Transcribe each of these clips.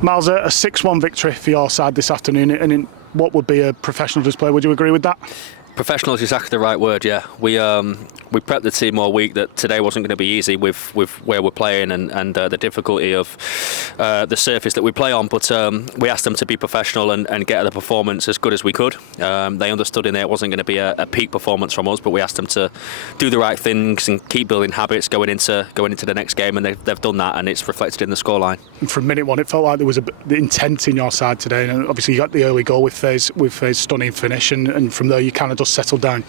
Miles, a 6-1 victory for your side this afternoon, and in what would be a professional display. Would you agree with that? Professional is exactly the right word. Yeah, we prepped the team all week that today wasn't going to be easy with where we're playing and the difficulty of the surface that we play on. But we asked them to be professional and get the performance as good as we could. They understood in there it wasn't going to be a peak performance from us, but we asked them to do the right things and keep building habits going into the next game, and they've done that, and it's reflected in the scoreline. And from minute one, it felt like there was the intent in your side today, and obviously you got the early goal with Faye's stunning finish, and from there you kind of just settled down.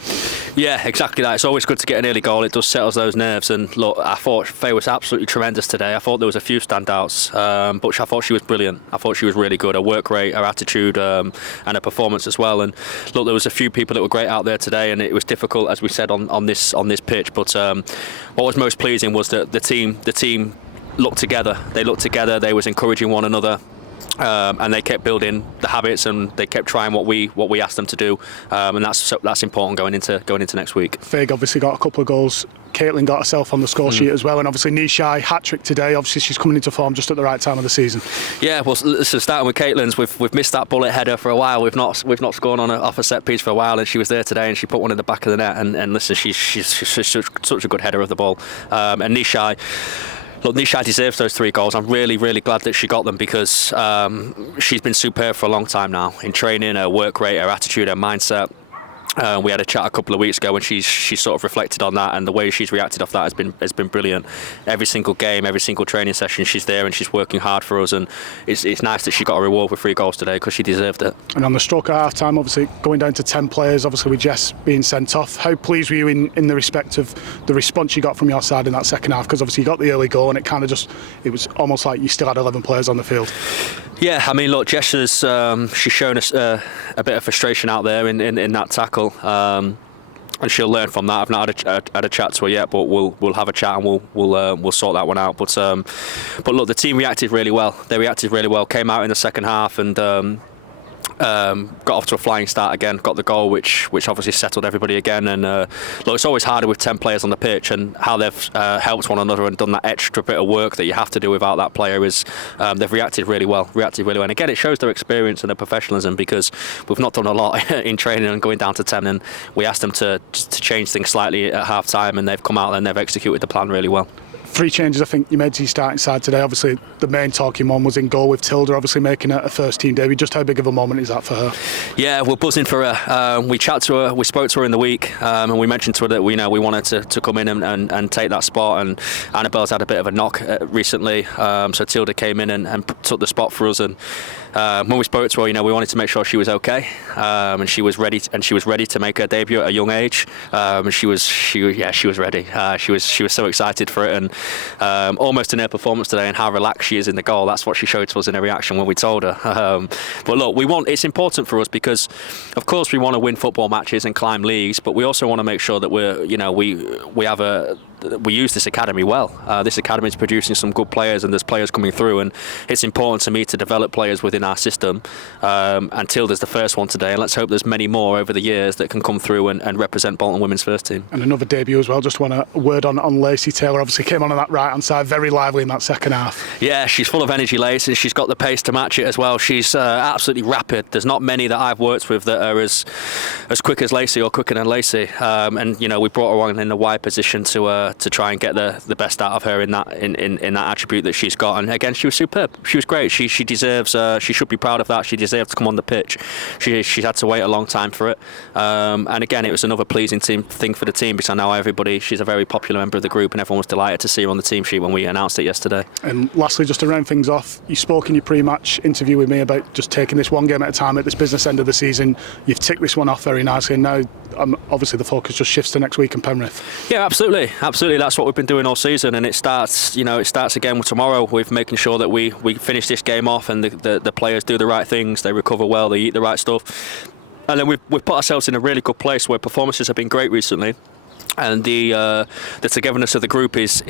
Yeah, exactly that. It's always good to get an early goal. It does settle those nerves. And look, I thought Faye was absolutely tremendous today. I thought there was a few standouts, but I thought she was brilliant. I thought she was really good. Her work rate, her attitude, and her performance as well. And look, there was a few people that were great out there today, and it was difficult, as we said, on this pitch. But what was most pleasing was that the team looked together. They looked together. They was encouraging one another. And they kept building the habits, and they kept trying what we asked them to do, and that's important going into next week. Fig obviously got a couple of goals. Caitlin got herself on the score sheet as well, and obviously Nishai hat-trick today. Obviously she's coming into form just at the right time of the season. Yeah, well, so starting with Caitlin's, we've missed that bullet header for a while. We've not scored off a set piece for a while, and she was there today, and she put one in the back of the net. And listen, she's such a good header of the ball. And Nishai. Look, Nishai deserves those 3 goals. I'm really, really glad that she got them, because she's been superb for a long time now in training, her work rate, her attitude, her mindset. We had a chat a couple of weeks ago, and she sort of reflected on that, and the way she's reacted off that has been brilliant. Every single game, every single training session, she's there and she's working hard for us, and it's nice that she got a reward with 3 goals today, because she deserved it. And on the stroke at half time, obviously going down to 10 players, obviously with Jess being sent off, how pleased were you in the respect of the response you got from your side in that second half? Because obviously you got the early goal, and it was almost like you still had 11 players on the field. Yeah, I mean, look, Jess she's shown us a bit of frustration out there in that tackle, and she'll learn from that. I've not had a chat to her yet, but we'll have a chat and we'll sort that one out. But look, the team reacted really well. They reacted really well. Came out in the second half and got off to a flying start again, got the goal, which obviously settled everybody again. And look, it's always harder with 10 players on the pitch, and how they've helped one another and done that extra bit of work that you have to do without that player is they've reacted really well. And again, it shows their experience and their professionalism, because we've not done a lot in training and going down to 10, and we asked them to change things slightly at half time, and they've come out and they've executed the plan really well. 3 changes I think you made to your starting side today. Obviously the main talking one was in goal with Tilda obviously making a first team debut. Just how big of a moment is that for her? Yeah, we're buzzing for her. We chatted to her, we spoke to her in the week, and we mentioned to her that we wanted to come in and take that spot, and Annabelle's had a bit of a knock recently, so Tilda came in and took the spot for us, and when we spoke to her, we wanted to make sure she was okay, and she was ready to make her debut at a young age, and she was ready. She was so excited for it, and almost in her performance today and how relaxed she is in the goal, that's what she showed to us in her reaction when we told her. But look, it's important for us, because of course we want to win football matches and climb leagues, but we also want to make sure that we use this academy well. This academy is producing some good players, and there's players coming through, and it's important to me to develop players within our system, until there's the first one today, and let's hope there's many more over the years that can come through and represent Bolton women's first team. And another debut as well. Just want a word on Lacey Taylor. Obviously came on that right hand side, very lively in that second half. Yeah, she's full of energy, Lacey, and she's got the pace to match it as well. She's absolutely rapid. There's not many that I've worked with that are as quick as Lacey or quicker than Lacey, and we brought her on in the wide position to try and get the best out of her in that attribute that she's got. And again, she was superb. She was great. She deserves. She should be proud of that. She deserves to come on the pitch. She had to wait a long time for it. And again, it was another pleasing thing for the team, because I know she's a very popular member of the group, and everyone was delighted to see her on the team sheet when we announced it yesterday. And lastly, just to round things off, you spoke in your pre-match interview with me about just taking this one game at a time at this business end of the season. You've ticked this one off very nicely, and now obviously the focus just shifts to next week in Penrith. Yeah, absolutely. That's what we've been doing all season, and it starts again tomorrow with making sure that we finish this game off, and the players do the right things, they recover well, they eat the right stuff, and then we've put ourselves in a really good place where performances have been great recently. And the togetherness of the group is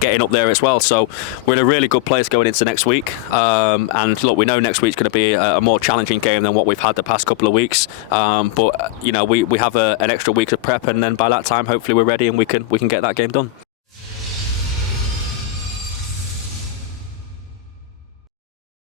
getting up there as well. So we're in a really good place going into next week. And look, we know next week's going to be a more challenging game than what we've had the past couple of weeks. But we have an extra week of prep, and then by that time, hopefully, we're ready and we can get that game done.